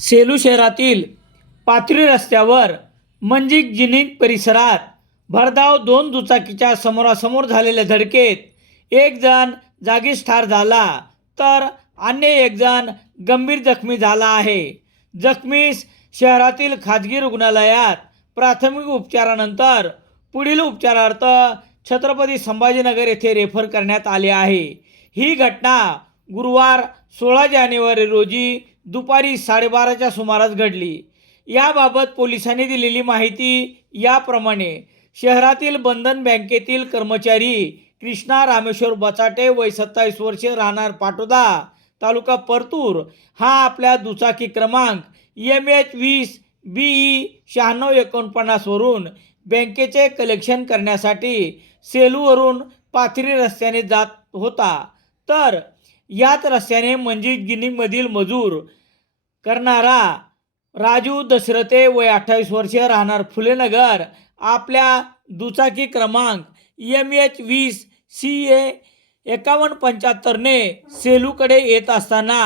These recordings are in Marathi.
सेलू शहरातील पाथरी रस्त्यावर मंजिक जिनिंग परिसरात भरधाव दोन दुचाकीच्या समोरासमोर झालेल्या धडकेत एक जण जागीच ठार झाला तर अन्य एक जण गंभीर जखमी झाला आहे. जखमीस शहरातील खाजगी रुग्णालयात प्राथमिक उपचारानंतर पुढील उपचारार्थ छत्रपती संभाजीनगर येथे रेफर करण्यात आले आहे. ही घटना गुरुवार सोळा जानेवारी रोजी दुपारी साडेबाराच्या सुमारास घडली. याबाबत पोलिसांनी दिलेली माहिती याप्रमाणे. शहरातील बंधन बँकेतील कर्मचारी कृष्णा रामेश्वर बचाटे वय सत्तावीस वर्षे राहणार पाटोदा तालुका परतूर. हा आपल्या दुचाकी क्रमांक एम एच वीस बी ई शहाण्णव एकोणपन्नासवरून बँकेचे कलेक्शन करण्यासाठी सेलूवरून पाथरी रस्त्याने जात होता. तर याच रस्त्याने मंजित गिनीमधील मजूर करणारा राजू दशरथे वय अठ्ठावीस वर्षीय राहणार फुलेनगर आपल्या दुचाकी क्रमांक एम एच वीस सी ए एकावन्न पंच्याहत्तरने सेलूकडे येत असताना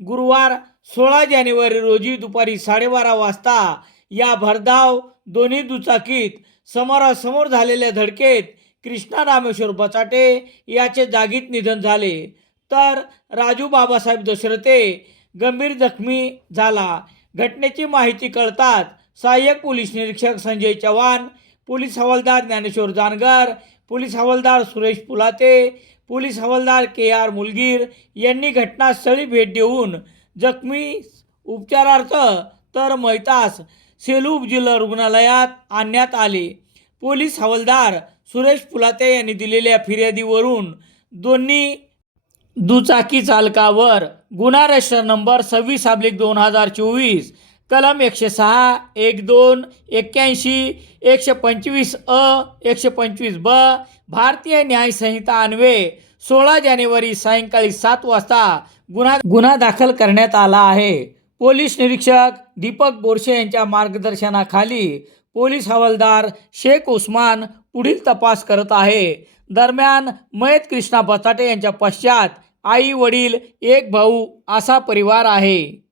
गुरुवार सोळा जानेवारी रोजी दुपारी साडेबारा वाजता या भरधाव दोन्ही दुचाकीत समोरासमोर झालेल्या धडकेत कृष्णा रामेश्वर बचाटे याचे जागीत निधन झाले. तर राजू बाबासाहेब दशरथे गंभीर जखमी झाला. घटनेची माहिती कळताच सहाय्यक पोलीस निरीक्षक संजय चव्हाण पोलीस हवालदार ज्ञानेश्वर जानगर पोलीस हवालदार सुरेश पुलाते पोलीस हवालदार के आर मुलगीर यांनी घटनास्थळी भेट देऊन जखमी उपचारार्थ तर मैतास सेलू उपजिल्हा रुग्णालयात आणण्यात आले. पोलीस हवालदार सुरेश पुलाते यांनी दिलेल्या फिर्यादीवरून दोन्ही दुचाकी चालकावर गुन्हा रजिस्टर नंबर सव्वीस अब्लिक दोन हजार चोवीस कलम एकशे सहा एक दोन एक्क्याऐंशी एकशे पंचवीस अ एकशे पंचवीस ब भारतीय न्यायसंहिता अन्वे अन्वये सोळा जानेवारी सायंकाळी सात वाजता गुन्हा गुन्हा दाखल करण्यात आला आहे. पोलीस निरीक्षक दीपक बोरशे यांच्या मार्गदर्शनाखाली पोलीस हवालदार शेख उस्मान पुढील तपास करत आहे. दरम्यान मयत कृष्णा बचाटे यांच्या पश्चात आई वडील एक भाऊ असा परिवार आहे.